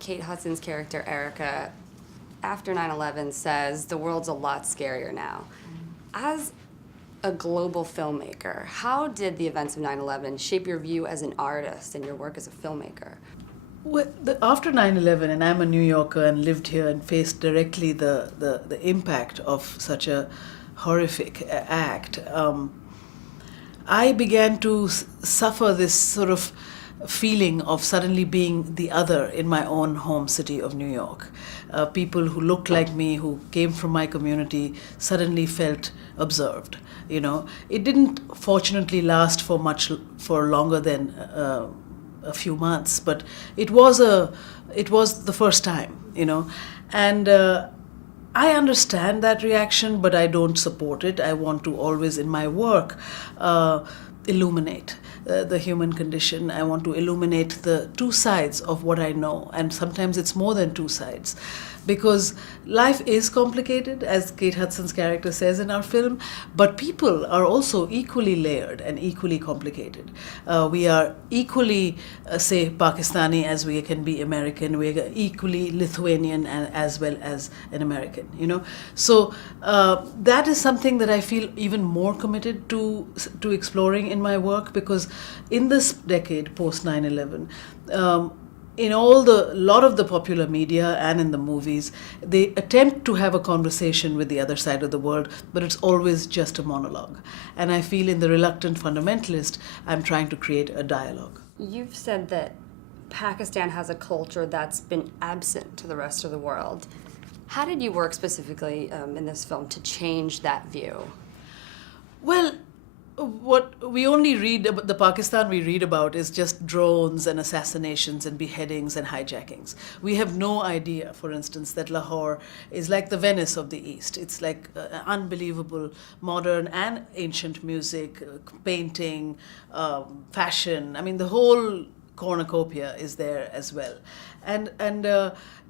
Kate Hudson's character, Erica, after 9/11 says the world's a lot scarier now. As a global filmmaker, how did the events of 9/11 shape your view as an artist and your work as a filmmaker? Well, after 9/11, and I'm a New Yorker and lived here and faced directly the impact of such a horrific act, I began to suffer this sort of feeling of suddenly being the other in my own home city of New York. People who looked like me, who came from my community, suddenly felt observed. It didn't fortunately last for longer than a few months, but it was the first time, and I understand that reaction, but I don't support it. I want to always in my work illuminate the human condition. I want to illuminate the two sides of what I know, and sometimes it's more than two sides, because life is complicated, as Kate Hudson's character says in our film, but people are also equally layered and equally complicated. We are equally, say, Pakistani as we can be American. We are equally Lithuanian as well as an American, So that is something that I feel even more committed to exploring in my work, because in this decade post 9/11, in lot of the popular media and in the movies, they attempt to have a conversation with the other side of the world, but it's always just a monologue. And I feel in The Reluctant Fundamentalist, I'm trying to create a dialogue. You've said that Pakistan has a culture that's been absent to the rest of the world. How did you work specifically in this film to change that view? Well, what we only read about the Pakistan we read about is just drones and assassinations and beheadings and hijackings. We have no idea, for instance, that Lahore is like the Venice of the East. It's like unbelievable modern and ancient music, painting, fashion. I mean, the whole cornucopia is there as well. And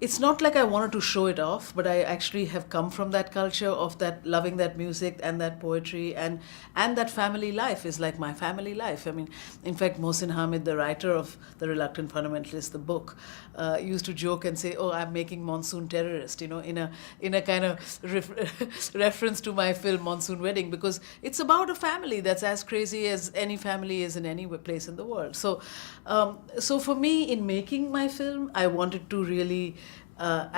it's not like I wanted to show it off, but I actually have come from that culture of that, loving that music and that poetry, and that family life is like my family life. I mean, in fact, Mohsin Hamid, the writer of The Reluctant Fundamentalist, the book, used to joke and say, "Oh, I'm making Monsoon Terrorist," in a kind of reference to my film Monsoon Wedding, because it's about a family that's as crazy as any family is in any place in the world. So for me, in making my film, I wanted to really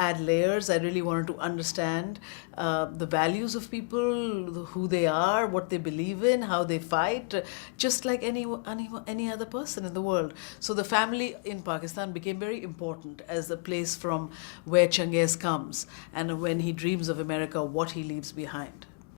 add layers. I really wanted to understand the values of people, who they are, what they believe in, how they fight, just like any other person in the world. So the family in Pakistan became very important as a place from where Changiz comes, and when he dreams of America, what he leaves behind.